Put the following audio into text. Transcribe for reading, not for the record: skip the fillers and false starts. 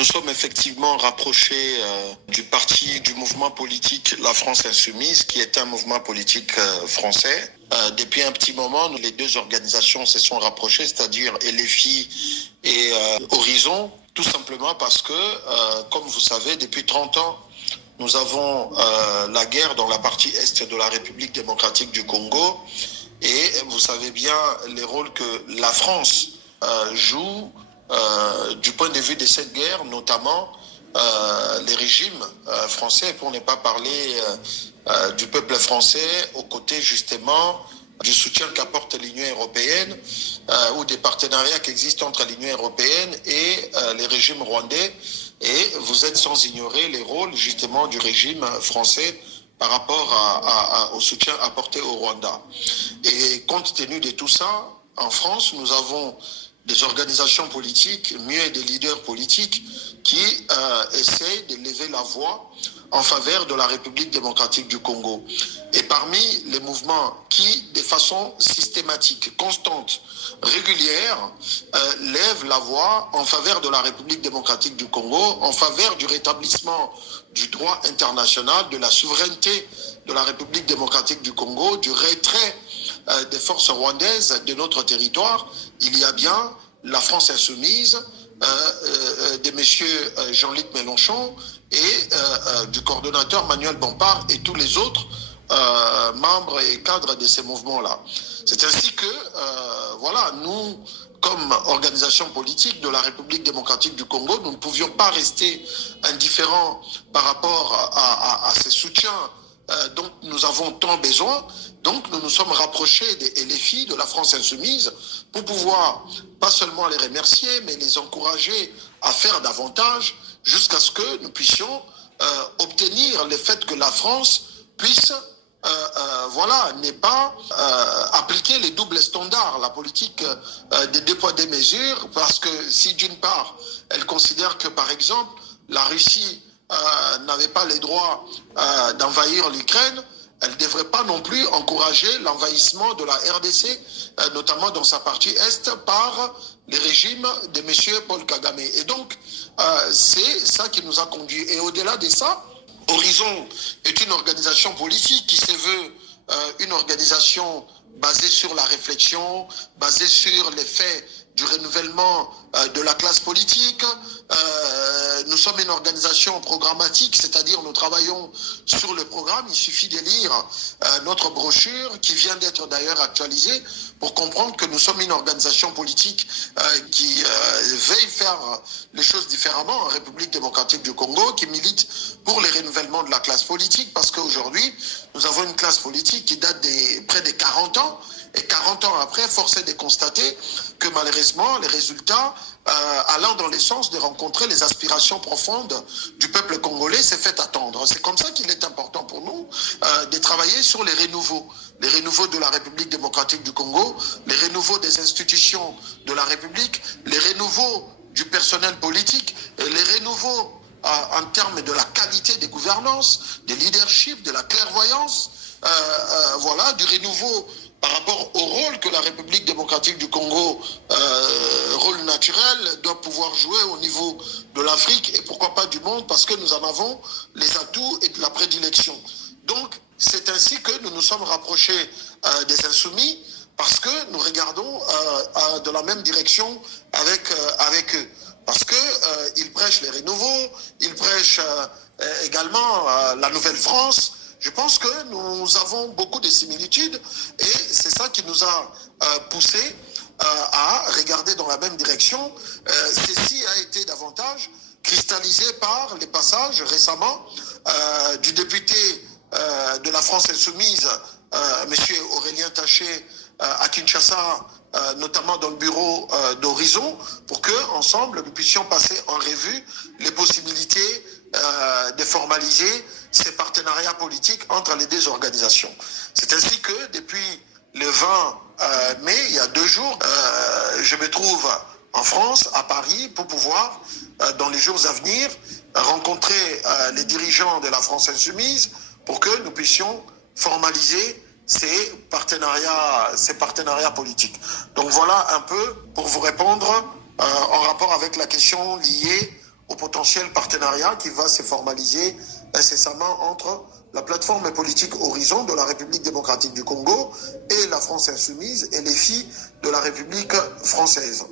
nous sommes effectivement rapprochés du mouvement politique La France Insoumise, qui est un mouvement politique français. Depuis un petit moment, les deux organisations se sont rapprochées, c'est-à-dire LFI et Horizon, tout simplement parce que, comme vous savez, depuis 30 ans, nous avons la guerre dans la partie est de la République démocratique du Congo. Et vous savez bien les rôles que la France joue du point de vue de cette guerre, notamment les régimes français, pour ne pas parler du peuple français, aux côtés justement du soutien qu'apporte l'Union européenne ou des partenariats qui existent entre l'Union européenne et les régimes rwandais. Et vous êtes sans ignorer les rôles justement du régime français par rapport au soutien apporté au Rwanda. Et compte tenu de tout ça, en France, nous avons des organisations politiques, mieux des leaders politiques, qui essaient de lever la voix en faveur de la République démocratique du Congo. Et parmi les mouvements qui, de façon systématique, constante, régulière, lèvent la voix en faveur de la République démocratique du Congo, en faveur du rétablissement du droit international, de la souveraineté de la République démocratique du Congo, du retrait des forces rwandaises de notre territoire, il y a bien la France Insoumise, de messieurs Jean-Luc Mélenchon et du coordonnateur Manuel Bompard et tous les autres membres et cadres de ces mouvements-là. C'est ainsi que, voilà, nous, comme organisation politique de la République démocratique du Congo, nous ne pouvions pas rester indifférents par rapport à ces soutiens dont nous avons tant besoin. Donc nous nous sommes rapprochés des LFI, de la France Insoumise, pour pouvoir pas seulement les remercier, mais les encourager à faire davantage jusqu'à ce que nous puissions obtenir le fait que la France puisse voilà, n'est pas appliquer les doubles standards, la politique des deux poids, deux mesures, parce que si d'une part, elle considère que par exemple, la Russie n'avait pas les droits d'envahir l'Ukraine, elle ne devrait pas non plus encourager l'envahissement de la RDC, notamment dans sa partie Est, par les régimes de M. Paul Kagame. Et donc, c'est ça qui nous a conduits. Et au-delà de ça, Horizon est une organisation politique qui se veut une organisation basée sur la réflexion, basée sur les faits du renouvellement de la classe politique. Nous sommes une organisation programmatique, c'est-à-dire nous travaillons sur le programme. Il suffit de lire notre brochure qui vient d'être d'ailleurs actualisée pour comprendre que nous sommes une organisation politique qui veille faire les choses différemment en République démocratique du Congo, qui milite pour les renouvellements de la classe politique, parce qu'aujourd'hui, nous avons une classe politique qui date de près de 40 ans, et 40 ans après, force est de constater que malheureusement, les résultats allant dans le sens de rencontrer les aspirations profondes du peuple congolais s'est fait attendre. C'est comme ça qu'il est important pour nous de travailler sur les renouveaux de la République démocratique du Congo, les renouveaux des institutions de la République, les renouveaux du personnel politique, et les renouveaux en termes de la qualité des gouvernances, des leadership, de la clairvoyance, voilà, du renouveau par rapport au rôle que la République démocratique du Congo, rôle naturel, doit pouvoir jouer au niveau de l'Afrique et pourquoi pas du monde, parce que nous en avons les atouts et de la prédilection. Donc, c'est ainsi que nous nous sommes rapprochés des Insoumis, parce que nous regardons de la même direction avec eux. Parce qu'ils prêchent les renouveaux, ils prêchent également la Nouvelle-France. Je pense que nous avons beaucoup de similitudes et c'est ça qui nous a poussé à regarder dans la même direction. Ceci a été davantage cristallisé par les passages récemment du député de la France Insoumise, M. Aurélien Taché, à Kinshasa, notamment dans le bureau d'Horizon, pour que ensemble nous puissions passer en revue les possibilités de formaliser ces partenariats politiques entre les deux organisations. C'est ainsi que depuis le 20 mai, il y a 2 jours, je me trouve en France, à Paris, pour pouvoir, dans les jours à venir, rencontrer les dirigeants de la France Insoumise pour que nous puissions formaliser ces partenariats politiques. Donc voilà un peu pour vous répondre en rapport avec la question liée au potentiel partenariat qui va se formaliser incessamment entre la plateforme politique Horizon de la République démocratique du Congo et la France insoumise et les filles de la République française.